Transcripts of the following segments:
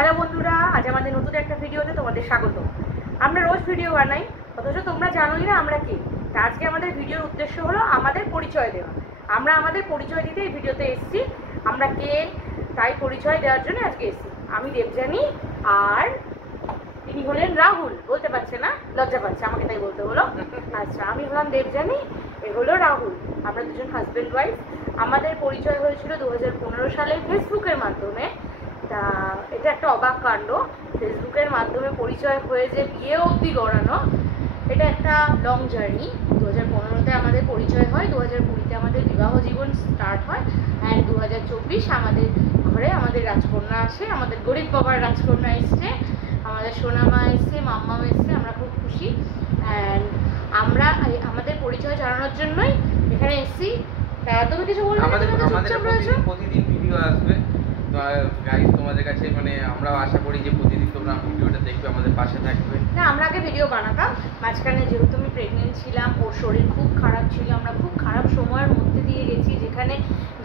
Hello বন্ধুরা, আজ আমাদের নতুন একটা ভিডিওতে তোমাদের স্বাগত। আমরা রোজ ভিডিও বানাই, অথচ তোমরা জানোই না আমরা কি। তা আজকে আমাদের ভিডিওর উদ্দেশ্য হলো আমাদের পরিচয় দেওয়া। আমরা আমাদের পরিচয় দিতে এই ভিডিওতে এসেছি। আমরা কে তাই পরিচয় দেওয়ার জন্য আজকে এসেছি। আমি দেবযানী, আর তিনি হলেন রাহুল। বলতে পারছে না, লজ্জা পাচ্ছে, আমাকে তাই বলতে হলো। আচ্ছা, আমি হলাম দেবযানী, এ হলো রাহুল। আমরা দুজন হাজব্যান্ড ওয়াইফ। আমাদের পরিচয় হয়েছিল 2015 সালে ফেসবুকের মাধ্যমে। তা এটা একটা অবাক কাণ্ড, ফেসবুকের মাধ্যমে পরিচয় হয়ে যে বিয়ে অবধি গড়ানো, এটা একটা লং জার্নি। 2015-তে আমাদের পরিচয় হয়, 2020-তে আমাদের বিবাহ জীবন স্টার্ট হয়, অ্যান্ড 2024 আমাদের ঘরে আমাদের রাজকন্যা আসে। আমাদের গরিব বাবার রাজকন্যা এসছে, আমাদের সোনামা এসছে, মাম্মাম এসছে। আমরা খুব খুশি। অ্যান্ড আমরা আমাদের পরিচয় জানানোর জন্যই এখানে এসেছি। তা তুমি কিছু বলবে? আমাদের প্রতিদিন ভিডিও আসবে গাইস তোমাদের কাছে, মানে আমরাও আশা করি যে প্রতিদিন তোমরা ভিডিওটা দেখবে, আমাদের পাশে থাকবে। না, আমরা আগে ভিডিও বানাতাম, মাঝখানে যেহেতু আমি প্রেগনেন্ট ছিলাম, ওর শরীর খুব খারাপ ছিল, আমরা খুব খারাপ সময়ের মধ্যে দিয়ে গেছি, যেখানে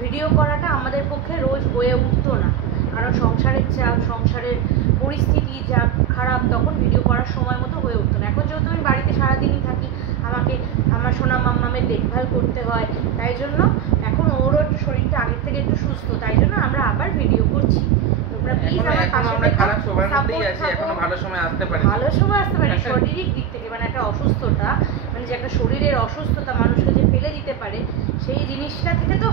ভিডিও করাটা আমাদের পক্ষে রোজ হয়ে উঠতো না। কারণ সংসারের চাপ, সংসারের পরিস্থিতি যা খারাপ, তখন ভিডিও করার সময় মতো হয়ে উঠতো না। এখন যেহেতু আমি বাড়িতে সারাদিনই থাকি, আমাকে আমার সোনা মাম্মামের দেখভাল করতে হয়, তাই জন্য এখন ওরও একটু শরীরটা আগের থেকে একটু সুস্থ, তাই জন্য আমরা আবার ভিডিও করছি। তোমরা প্লিজ আমার পাশে থেকো, খারাপ সময়ের মধ্যেই আছি, এখনো ভালো সময় আসতে পারে। ভালো সময় আসতে পারে শারীরিক দিক থেকে, মানে একটা অসুস্থতা, মানে যে একটা শরীরের অসুস্থতা মানুষকে যে ফেলে দিতে পারে, সেই জিনিসটা থেকে তো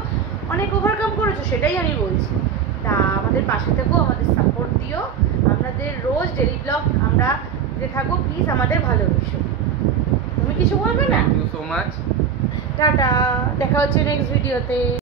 অনেক ওভারকাম করেছো, সেটাই আমি বলছি। তা আমাদের পাশে থেকো, আমাদের সাপোর্ট দিও, আমাদের রোজ ডেলি ব্লগ আমরা দিতে থাকবো। প্লিজ আমাদের ভালোবেসো। তুমি কিছু বলবে না? Thank you so much. Tata, দেখা হচ্ছে নেক্সট ভিডিওতে।